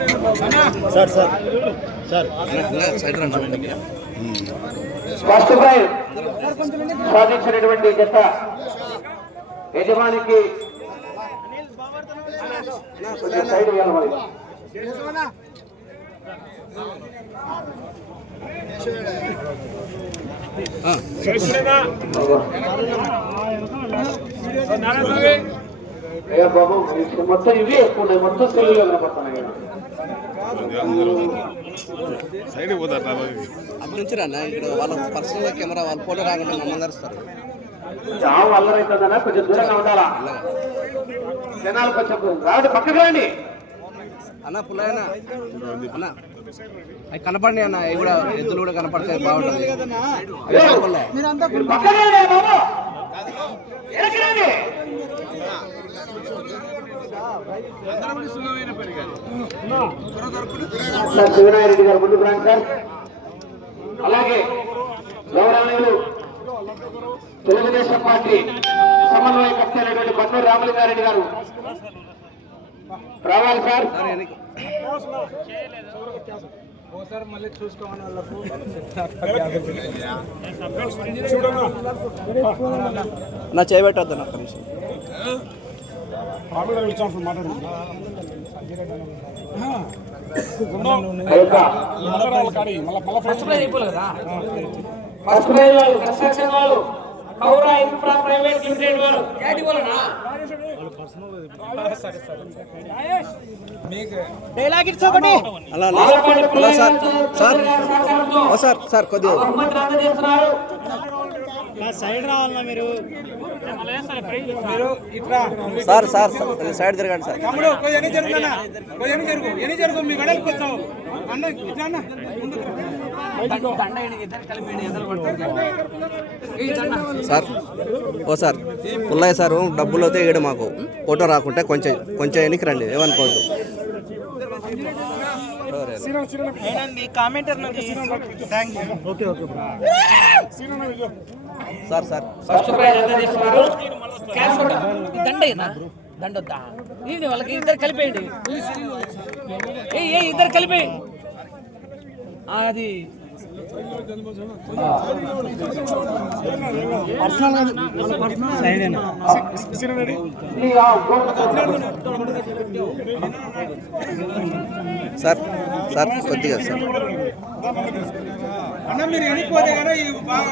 Sir sir sir first prize సాధించినటువంటి జత యజమానికి సైడ్ వేయాలి. అయ్యా బాబు మొత్తం ఇవి ఎక్కువ ఉన్నాయి, మొత్తం సెల్లులో కనపడుతున్నాయి. సైడ్ పోతారు అప్పటి నుంచి రాన్న ఇక్కడ వాళ్ళ పర్సనల్ కెమెరా వాళ్ళ ఫోటో రాకుండా మమ్మల్ని నడుస్తారు. చావు అల్లరైతుందన్నా, కొంచెం దూరంగా ఉండాలా. జనాలు కొంచెం రావడం పక్కకు రండి అన్న. పుల్లయ్యన అన్న అవి కనపడి అన్న, అవి కూడా ఎద్దులు కూడా కనపడతాయి, బాగుంటుంది. శివనారెడ్డి గారు ముందుకు రండి సార్. అలాగే గౌరవనీయులు తెలుగుదేశం పార్టీ సమన్వయకర్త అయినటువంటి బన్నూరు రామలింగారెడ్డి గారు రావాలి సార్. మళ్ళీ చూసుకోమని వాళ్ళకు నా చేయబెట్టద్దు నా కనీసం కన్స్ట్రక్షన్ వాళ్ళు కౌరా ఇన్ఫ్రా ప్రైవేట్ లిమిటెడ్ వాళ్ళు సార్ సార్ కొద్దిగా సైడ్ రావాలన్నా మీరు సార్ సార్ సైడ్ తిరగండి సార్. తమ్ముడు ఎన్ని జరుగుతున్నా ఎన్ని జరుగు మీ వెడల్కి వచ్చావు అన్న ఇట్లా అన్న సార్. ఓ సార్ పుల్లయ్య సార్ డబ్బులు అయితే ఇవ్వడం మాకు ఫోటో రాకుంటే కొంచెం కొంచెం వెనక్కి రండి, ఏమనుకోవద్దు. సార్ సార్ ఫస్ట్ ప్రైజ్ ఎంత తీసుకున్నారు? దండొద్దా వాళ్ళకి ఇద్దరు కలిపేయండి, ఇద్దరు కలిపి అది సార్ సార్ కొద్దిగా సార్ అన్న మీరు ఎన్నిపోతే కదా ఈ బాగా